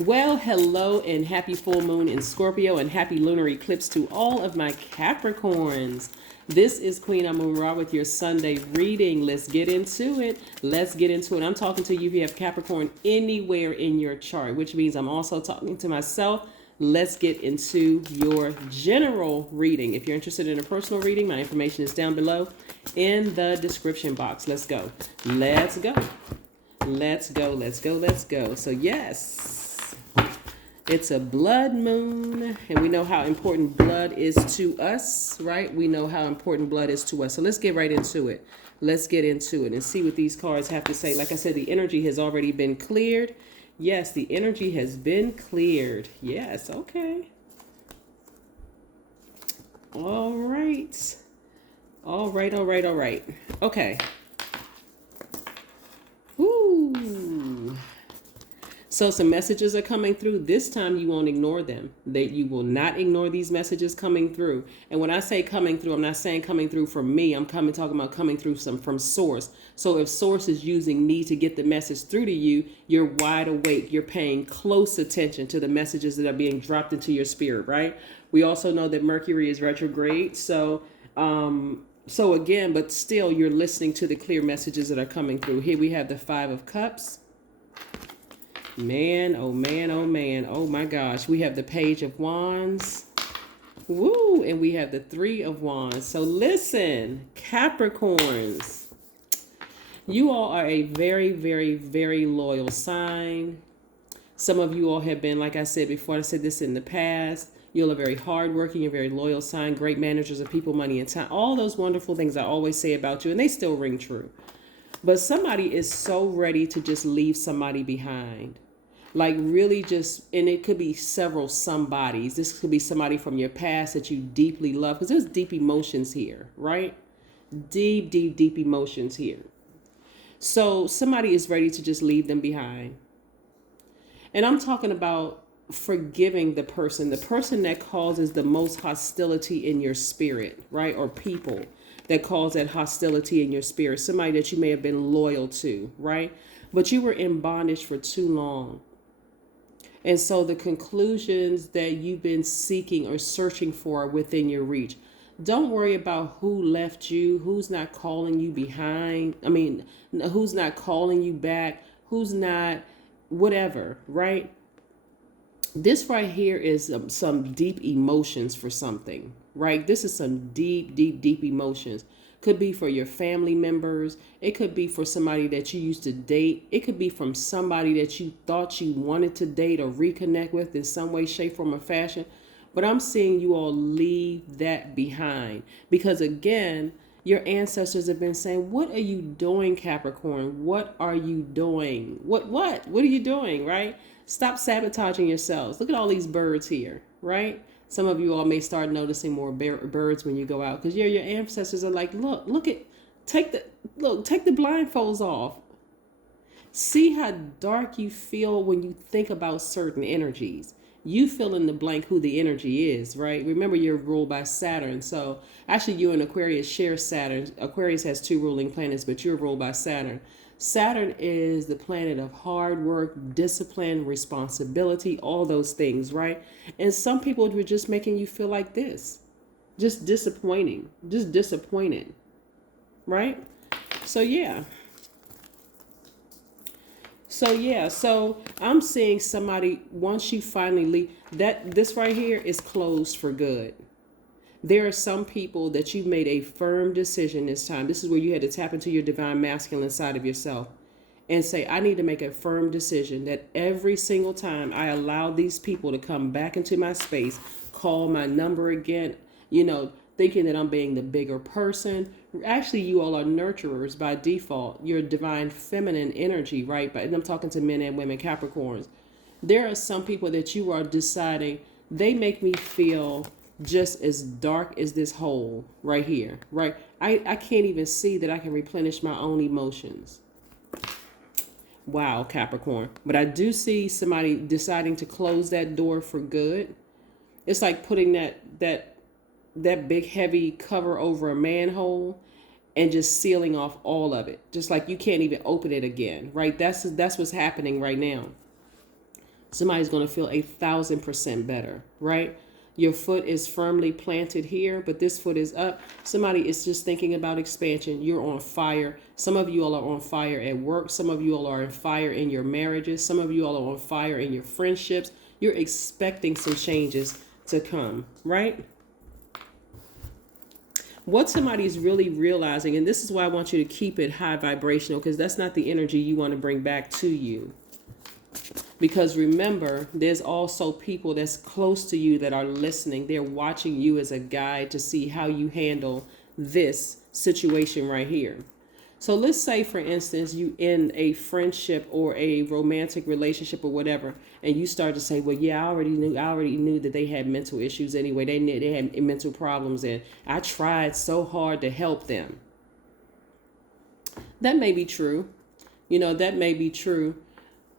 Well, hello and happy full moon in Scorpio and happy lunar eclipse to all of my Capricorns. This is Queen Amun Ra with your Sunday reading. Let's get into it. I'm talking to you if you have Capricorn anywhere in your chart, which means I'm also talking to myself. Let's get into your general reading. If you're interested in a personal reading, my information is down below in the description box. Let's go. Let's go. Let's go. Let's go. Let's go. So yes. It's a blood moon, and we know how important blood is to us, right? We know how important blood is to us. So let's get right into it. Let's get into it and see what these cards have to say. Like I said, the energy has already been cleared. Yes, the energy has been cleared. Yes, okay. All right. All right, all right, all right. Okay. Woo. So some messages are coming through. This time you won't ignore them. You will not ignore these messages coming through. And when I say coming through, I'm not saying coming through from me. I'm talking about coming through from source. So if source is using me to get the message through to you, you're wide awake. You're paying close attention to the messages that are being dropped into your spirit, right? We also know that Mercury is retrograde. So again, but still you're listening to the clear messages that are coming through. Here we have the 5 of Cups. Man, oh man, oh man, oh my gosh. We have the Page of Wands. Woo, and we have the 3 of Wands. So listen, Capricorns, you all are a very, very, very loyal sign. Some of you all have been, like I said before, I said this in the past, you're a very hardworking and very loyal sign, great managers of people, money, and time. All those wonderful things I always say about you, and they still ring true. But somebody is so ready to just leave somebody behind. Like really just, and it could be several somebodies. This could be somebody from your past that you deeply love, because there's deep emotions here, right? Deep, deep, deep emotions here. So somebody is ready to just leave them behind. And I'm talking about forgiving the person that causes the most hostility in your spirit, right? Or people that cause that hostility in your spirit. Somebody that you may have been loyal to, right? But you were in bondage for too long. And so the conclusions that you've been seeking or searching for are within your reach. Don't worry about who left you, who's not calling you behind. Who's not calling you back, who's not whatever, right? This right here is some deep emotions for something, right? This is some deep, deep, deep emotions. Could be for your family members. It could be for somebody that you used to date. It could be from somebody that you thought you wanted to date or reconnect with in some way, shape, form, or fashion. But I'm seeing you all leave that behind. Because again, your ancestors have been saying, what are you doing, Capricorn? What are you doing? What are you doing, right? Stop sabotaging yourselves. Look at all these birds here, right? Some of you all may start noticing more birds when you go out, because your ancestors are like, take the blindfolds off. See how dark you feel when you think about certain energies. You fill in the blank who the energy is, right? Remember, you're ruled by Saturn. So actually you and Aquarius share Saturn. Aquarius has 2 ruling planets, but you're ruled by Saturn. Saturn is the planet of hard work, discipline, responsibility, all those things, right? And some people were just making you feel like this. Just disappointed, right? So yeah. So I'm seeing somebody, once you finally leave, this right here is closed for good. There are some people that you've made a firm decision this time. This is where you had to tap into your divine masculine side of yourself and say, I need to make a firm decision that every single time I allow these people to come back into my space, call my number again, thinking that I'm being the bigger person. Actually, you all are nurturers by default. Your divine feminine energy, right? But I'm talking to men and women, Capricorns. There are some people that you are deciding, they make me feel just as dark as this hole right here, right? I can't even see that I can replenish my own emotions. Wow, Capricorn. But I do see somebody deciding to close that door for good. It's like putting that big heavy cover over a manhole and just sealing off all of it. Just like you can't even open it again, right? That's what's happening right now. Somebody's going to feel 1,000% better, right? Your foot is firmly planted here, but this foot is up. Somebody is just thinking about expansion. You're on fire. Some of you all are on fire at work. Some of you all are on fire in your marriages. Some of you all are on fire in your friendships. You're expecting some changes to come, right? What somebody's really realizing, and this is why I want you to keep it high vibrational, because that's not the energy you want to bring back to you. Because remember, there's also people that's close to you that are listening. They're watching you as a guide to see how you handle this situation right here. So let's say, for instance, you end a friendship or a romantic relationship or whatever, and you start to say, well, yeah, I already knew that they had mental issues anyway. They had mental problems, and I tried so hard to help them. That may be true. That may be true.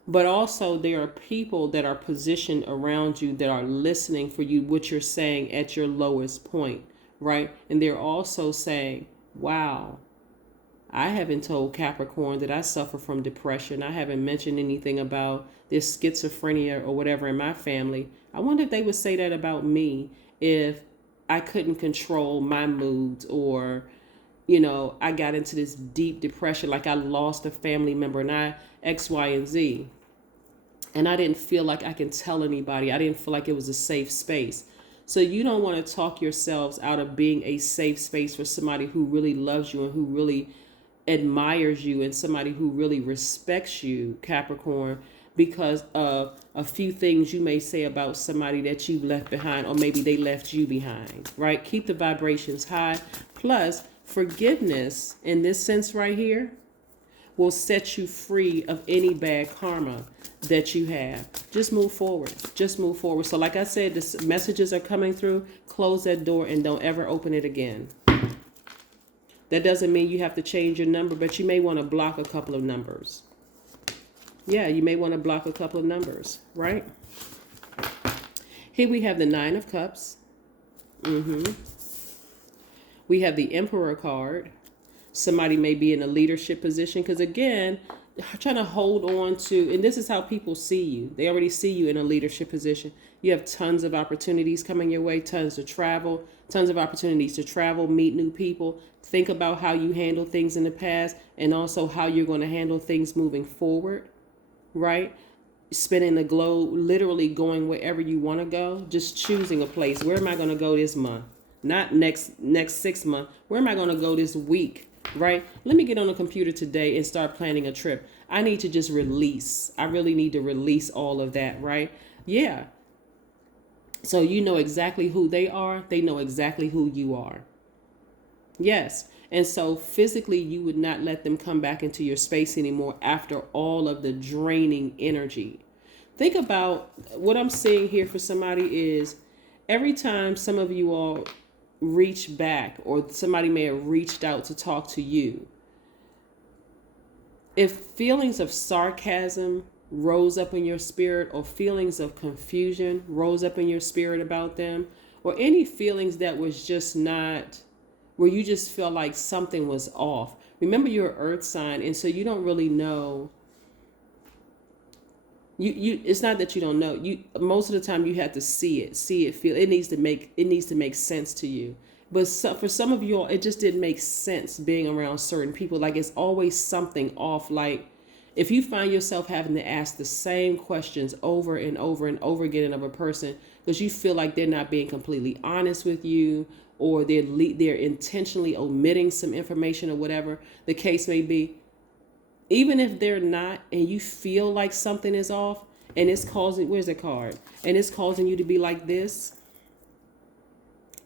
But also there are people that are positioned around you that are listening for you, what you're saying at your lowest point, right? And they're also saying, wow, I haven't told Capricorn that I suffer from depression. I haven't mentioned anything about this schizophrenia or whatever in my family. I wonder if they would say that about me if I couldn't control my moods, or I got into this deep depression, like I lost a family member and I X, Y, and Z. And I didn't feel like I can tell anybody. I didn't feel like it was a safe space. So you don't want to talk yourselves out of being a safe space for somebody who really loves you and who really admires you and somebody who really respects you, Capricorn, because of a few things you may say about somebody that you left behind, or maybe they left you behind, right? Keep the vibrations high. Plus, forgiveness in this sense right here will set you free of any bad karma that you have. Just move forward. Just move forward. So like I said, the messages are coming through. Close that door and don't ever open it again. That doesn't mean you have to change your number, but you may want to block a couple of numbers. Yeah, you may want to block a couple of numbers, right? Here we have the Nine of Cups. We have the Emperor card. Somebody may be in a leadership position, because again, trying to hold on to, and this is how people see you. They already see you in a leadership position. You have tons of opportunities coming your way, tons of opportunities to travel, meet new people. Think about how you handle things in the past and also how you're going to handle things moving forward, right? Spinning the globe, literally going wherever you want to go, just choosing a place. Where am I going to go this month? Not next 6 months. Where am I going to go this week? Right? Let me get on the computer today and start planning a trip. I need to just release. I really need to release all of that, right? Yeah. So you know exactly who they are. They know exactly who you are. Yes. And so physically, you would not let them come back into your space anymore after all of the draining energy. Think about what I'm seeing here for somebody is every time some of you all reach back, or somebody may have reached out to talk to you, if feelings of sarcasm rose up in your spirit, or feelings of confusion rose up in your spirit about them, or any feelings that was just not, where you just feel like something was off. Remember, you're an earth sign, and so you don't really know. It's not that you don't know. Most of the time you have to see it, feel. It needs to make sense to you. But for some of you all, it just didn't make sense being around certain people. Like it's always something off. Like if you find yourself having to ask the same questions over and over and over again of a person because you feel like they're not being completely honest with you, or they're intentionally omitting some information, or whatever the case may be. Even if they're not, and you feel like something is off, and it's causing, where's the card? And it's causing you to be like this,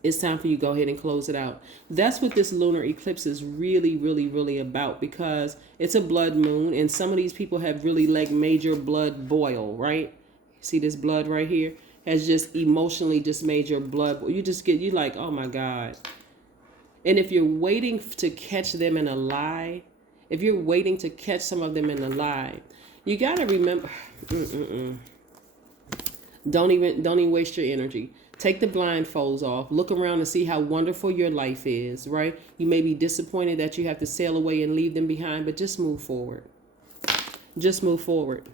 it's time for you to go ahead and close it out. That's what this lunar eclipse is really, really, really about, because it's a blood moon, and some of these people have really like major blood boil, right? See this blood right here? Has just emotionally just made your blood boil. You like, oh my God. And if you're waiting to catch them in a lie, if you're waiting to catch some of them in a lie, you got to remember, don't even waste your energy. Take the blindfolds off. Look around and see how wonderful your life is, right? You may be disappointed that you have to sail away and leave them behind, but just move forward. Just move forward.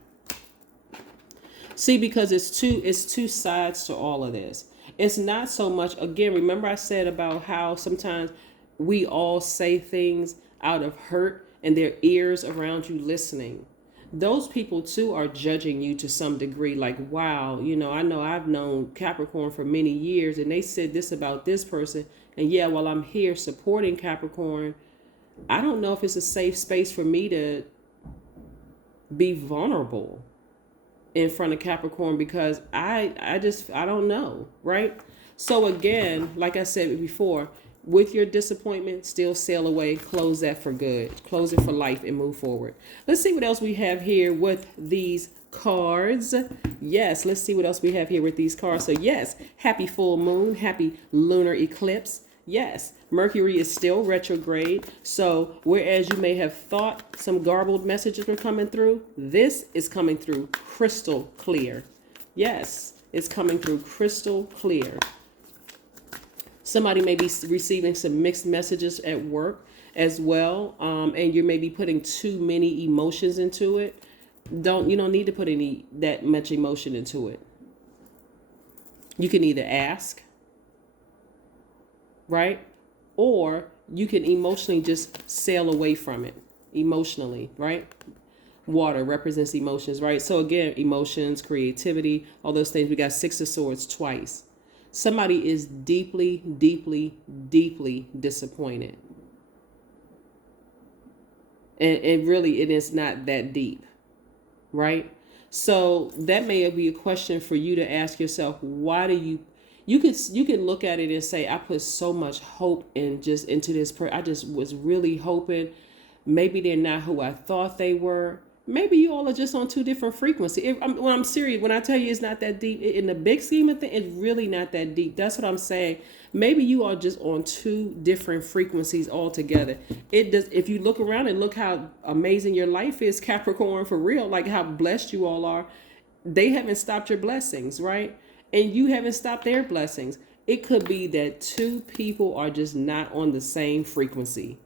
See, because it's two sides to all of this. It's not so much, again, remember I said about how sometimes we all say things out of hurt and their ears around you listening. Those people too are judging you to some degree, like, wow, I know I've known Capricorn for many years and they said this about this person. And yeah, while I'm here supporting Capricorn, I don't know if it's a safe space for me to be vulnerable in front of Capricorn, because I don't know, right? So again, like I said before, with your disappointment, still sail away, close that for good, close it for life, and move forward. Let's see what else we have here with these cards. Yes, let's see what else we have here with these cards. So yes, happy full moon, happy lunar eclipse. Yes, Mercury is still retrograde. So whereas you may have thought some garbled messages were coming through, this is coming through crystal clear. Yes, it's coming through crystal clear. Somebody may be receiving some mixed messages at work as well, and you may be putting too many emotions into it. You don't need to put that much emotion into it. You can either ask, right? Or you can emotionally just sail away from it. Emotionally, right? Water represents emotions, right? So again, emotions, creativity, all those things. We got Six of Swords twice. Somebody is deeply, deeply, deeply disappointed. And really, it is not that deep, right? So that may be a question for you to ask yourself. Why do you can look at it and say, I put so much hope into this person. I just was really hoping maybe they're not who I thought they were. Maybe you all are just on two different frequencies. When I'm serious, when I tell you it's not that deep, in the big scheme of things, it's really not that deep. That's what I'm saying. Maybe you are just on two different frequencies altogether. It does. If you look around and look how amazing your life is, Capricorn, for real, like how blessed you all are, they haven't stopped your blessings, right? And you haven't stopped their blessings. It could be that two people are just not on the same frequency.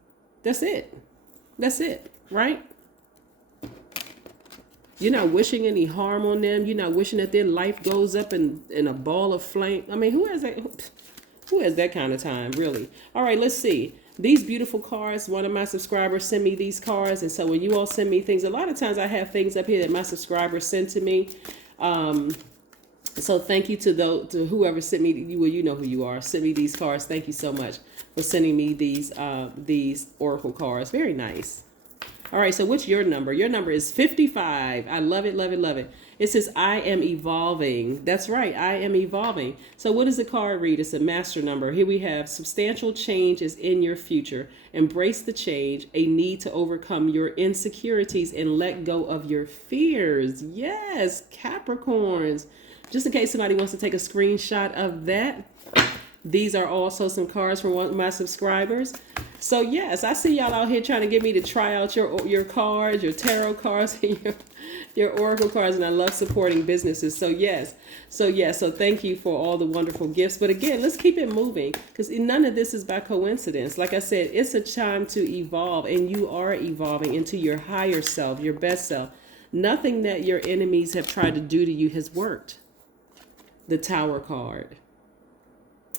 That's it. That's it, right? You're not wishing any harm on them. You're not wishing that their life goes up in a ball of flame. I mean, who has that kind of time, really? All right, let's see. These beautiful cards, one of my subscribers sent me these cards. And so when you all send me things, a lot of times I have things up here that my subscribers send to me. So thank you to whoever sent me, you know who you are, sent me these cards. Thank you so much for sending me these oracle cards. Very nice. All right, so what's your number? Your number is 55. I love it, love it, love it. It says, I am evolving. That's right, I am evolving. So what does the card read? It's a master number. Here we have substantial change is in your future. Embrace the change, a need to overcome your insecurities and let go of your fears. Yes, Capricorns. Just in case somebody wants to take a screenshot of that. These are also some cards from one of my subscribers. So yes, I see y'all out here trying to get me to try out your cards, your tarot cards, and your oracle cards, and I love supporting businesses. So yes, so thank you for all the wonderful gifts. But again, let's keep it moving, because none of this is by coincidence. Like I said, it's a time to evolve, and you are evolving into your higher self, your best self. Nothing that your enemies have tried to do to you has worked. The Tower card.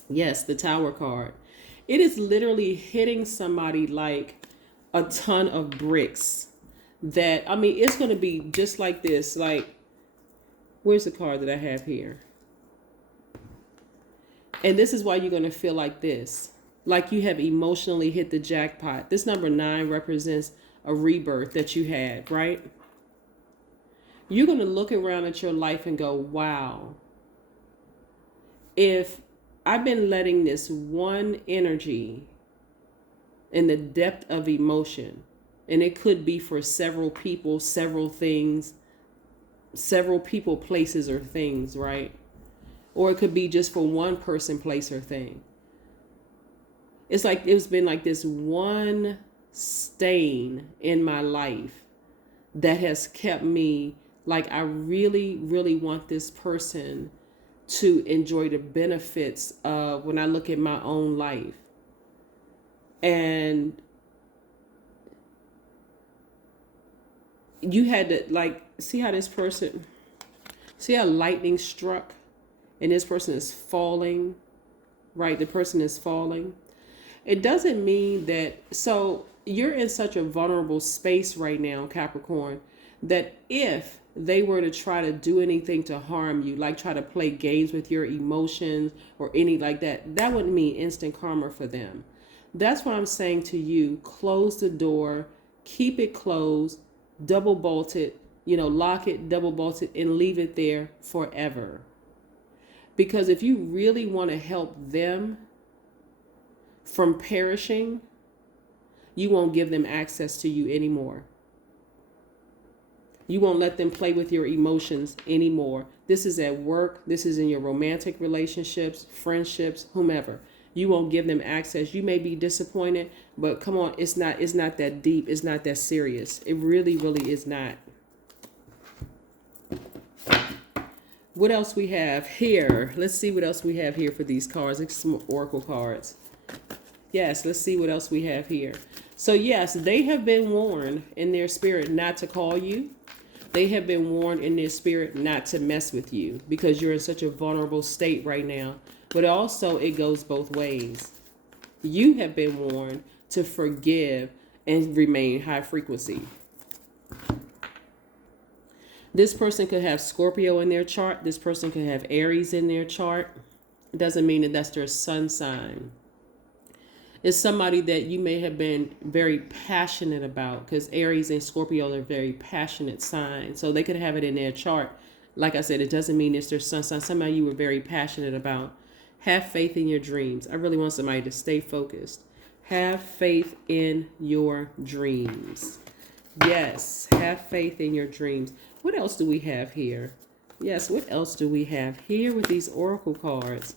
Yes, the Tower card. It is literally hitting somebody like a ton of bricks. That, I mean, it's going to be just like this. Like, where's the card that I have here? And this is why you're going to feel like this. Like you have emotionally hit the jackpot. This number 9 represents a rebirth that you had, right? You're going to look around at your life and go, wow. If I've been letting this one energy in the depth of emotion, and it could be for several people, several things, several people, places, or things, right? Or it could be just for one person, place, or thing. It's like it's been like this one stain in my life that has kept me like, I really, really want this person to enjoy the benefits of when I look at my own life. And you had to, like, see how this person, See how lightning struck and this person is falling, right? The person is falling. It doesn't mean that, so you're in such a vulnerable space right now, Capricorn, that if they were to try to do anything to harm you, like try to play games with your emotions or any like that, that wouldn't mean instant karma for them. That's what I'm saying to you. Close the door, keep it closed, double bolt it, lock it, double bolt it, and leave it there forever. Because if you really want to help them from perishing, you won't give them access to you anymore. You won't let them play with your emotions anymore. This is at work. This is in your romantic relationships, friendships, whomever. You won't give them access. You may be disappointed, but come on, it's not that deep. It's not that serious. It really, really is not. What else we have here? Let's see what else we have here for these cards. It's some oracle cards. Yes, let's see what else we have here. So yes, they have been warned in their spirit not to call you. They have been warned in their spirit not to mess with you because you're in such a vulnerable state right now. But also it goes both ways. You have been warned to forgive and remain high frequency. This person could have Scorpio in their chart. This person could have Aries in their chart. It doesn't mean that that's their sun sign. It's somebody that you may have been very passionate about, because Aries and Scorpio are very passionate signs. So they could have it in their chart. Like I said, it doesn't mean it's their sun sign. Somebody you were very passionate about. Have faith in your dreams. I really want somebody to stay focused. Have faith in your dreams. Yes, have faith in your dreams. What else do we have here? Yes, what else do we have here with these oracle cards?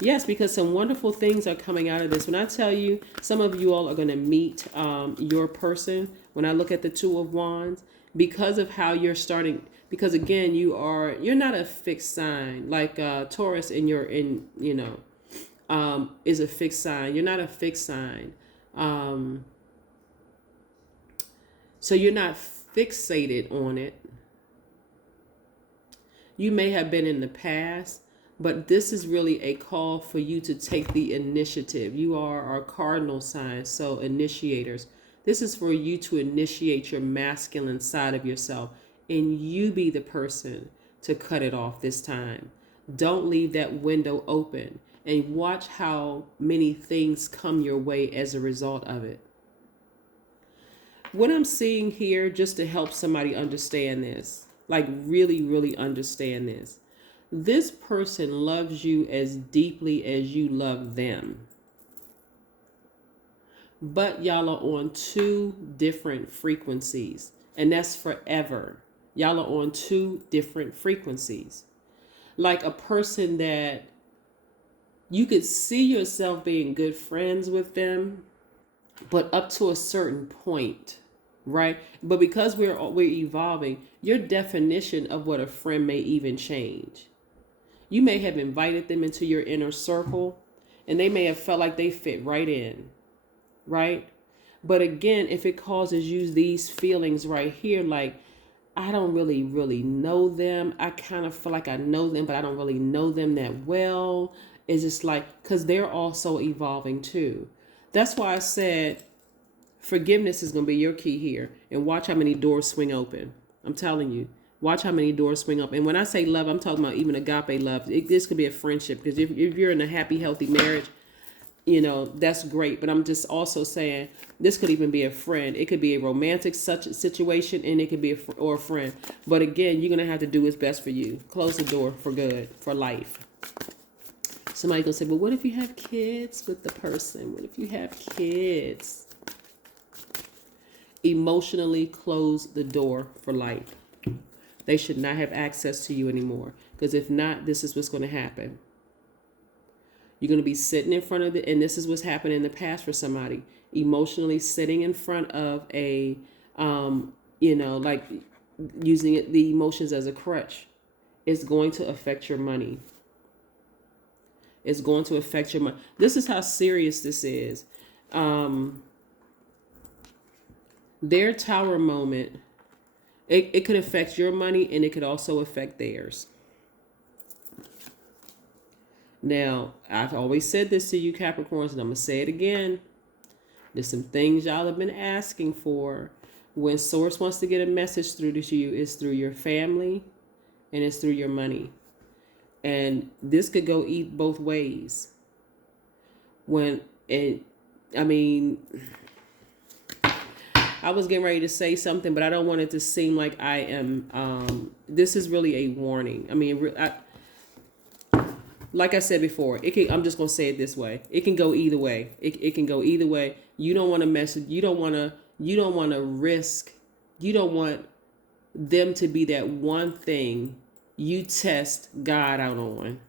Yes, because some wonderful things are coming out of this. When I tell you, some of you all are going to meet your person. When I look at the Two of Wands, because of how you're starting, because again, you're not a fixed sign like Taurus is a fixed sign. You're not a fixed sign. So you're not fixated on it. You may have been in the past, but this is really a call for you to take the initiative. You are our cardinal sign, so initiators. This is for you to initiate your masculine side of yourself, and you be the person to cut it off this time. Don't leave that window open, and watch how many things come your way as a result of it. What I'm seeing here, just to help somebody understand this, like really, really understand this. This person loves you as deeply as you love them. But y'all are on two different frequencies. And that's forever. Y'all are on two different frequencies. Like a person that you could see yourself being good friends with them, but up to a certain point, right? But because we're evolving, your definition of what a friend may even change. You may have invited them into your inner circle, and they may have felt like they fit right in, right? But again, if it causes you these feelings right here, like, I don't really know them. I kind of feel like I know them, but I don't really know them that well. It's just like, because they're also evolving too. That's why I said forgiveness is going to be your key here. And watch how many doors swing open. I'm telling you. Watch how many doors swing up. And when I say love, I'm talking about even agape love. This could be a friendship. Because if you're in a happy, healthy marriage, that's great. But I'm just also saying this could even be a friend. It could be a romantic such situation, and it could be a friend. But again, you're going to have to do what's best for you. Close the door for good, for life. Somebody's going to say, but what if you have kids with the person? What if you have kids? Emotionally close the door for life. They should not have access to you anymore. Because if not, this is what's going to happen. You're going to be sitting in front of and this is what's happened in the past for somebody. Emotionally sitting in front of a, like using the emotions as a crutch. It's going to affect your money. It's going to affect your money. This is how serious this is. Their tower moment It could affect your money, and it could also affect theirs. Now, I've always said this to you, Capricorns, and I'm going to say it again. There's some things y'all have been asking for. When Source wants to get a message through to you, it's through your family and it's through your money. And this could go both ways. I was getting ready to say something, but I don't want it to seem like I am, this is really a warning. I mean, like I said before, I'm just going to say it this way. It can go either way. It can go either way. You don't want to you don't want to risk, you don't want them to be that one thing you test God out on.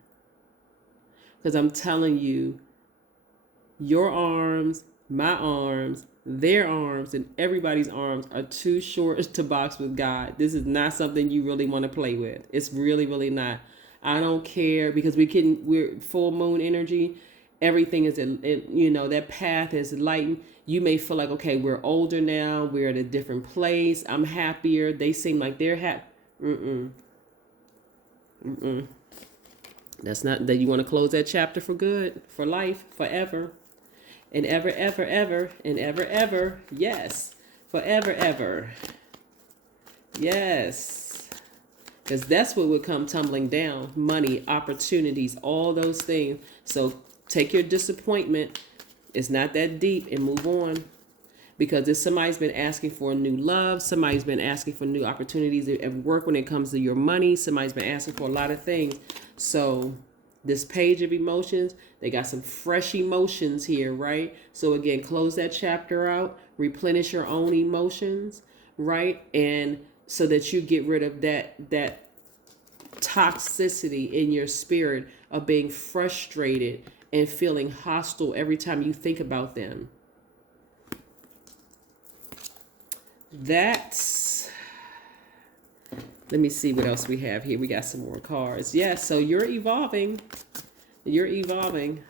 Because I'm telling you, your arms, my arms, their arms, and everybody's arms are too short to box with God. This is not something you really want to play with. It's really, really not. I don't care, because we're full moon energy. Everything is, that path is lightened. You may feel like, okay, we're older now. We're at a different place. I'm happier. They seem like they're happy. That's not that you want to close that chapter for good, for life, forever. And ever, ever, ever, and ever, ever. Yes. Forever, ever. Yes. Because that's what would come tumbling down. Money, opportunities, all those things. So take your disappointment. It's not that deep, and move on. Because if somebody's been asking for new love, somebody's been asking for new opportunities at work when it comes to your money, somebody's been asking for a lot of things. So this page of emotions, they got some fresh emotions here, right? So again, close that chapter out, replenish your own emotions, right? And so that you get rid of that toxicity in your spirit of being frustrated and feeling hostile every time you think about them. Let me see what else we have here. We got some more cards. Yeah, so you're evolving. You're evolving.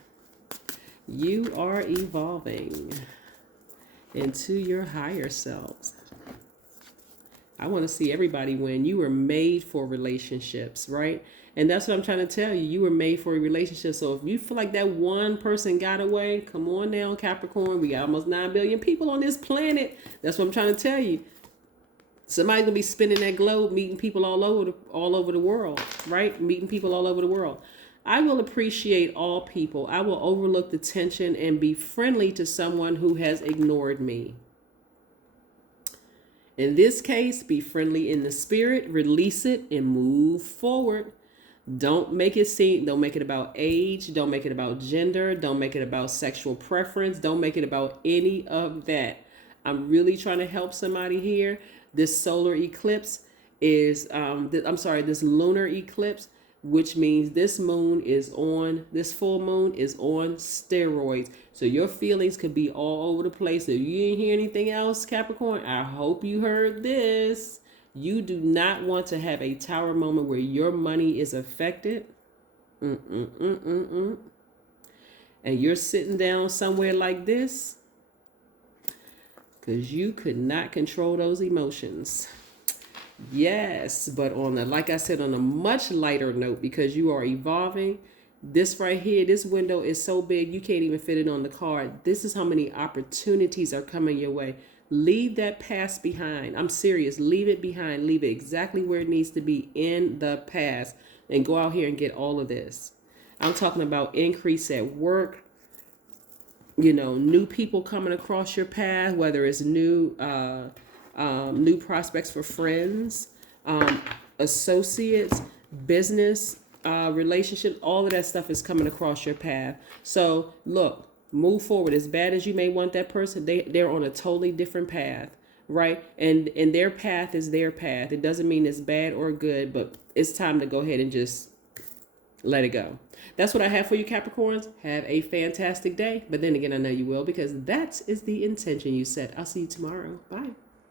You are evolving into your higher selves. I want to see everybody win. You were made for relationships, right? And that's what I'm trying to tell you. You were made for a relationship. So if you feel like that one person got away, come on down, Capricorn. We got almost 9 billion people on this planet. That's what I'm trying to tell you. Somebody's going to be spinning that globe, meeting people all over the world, right? Meeting people all over the world. I will appreciate all people. I will overlook the tension and be friendly to someone who has ignored me. In this case, be friendly in the spirit, release it, and move forward. Don't make it about age. Don't make it about gender. Don't make it about sexual preference. Don't make it about any of that. I'm really trying to help somebody here. This solar eclipse is, this lunar eclipse, which means this full moon is on steroids. So your feelings could be all over the place. If you didn't hear anything else, Capricorn, I hope you heard this. You do not want to have a tower moment where your money is affected. And you're sitting down somewhere like this because you could not control those emotions. Yes, but like I said, on a much lighter note, because you are evolving. This right here, this window is so big you can't even fit it on the card. This is how many opportunities are coming your way. Leave that past behind. I'm serious. Leave it behind. Leave it exactly where it needs to be, in the past, and go out here and get all of this. I'm talking about increase at work. New people coming across your path, whether it's new prospects for friends, associates, business, relationships. All of that stuff is coming across your path. So look, move forward. As bad as you may want that person, they're on a totally different path, right? And their path is their path. It doesn't mean it's bad or good, but it's time to go ahead and just let it go. That's what I have for you, Capricorns. Have a fantastic day. But then again, I know you will, because that is the intention you set. I'll see you tomorrow. Bye.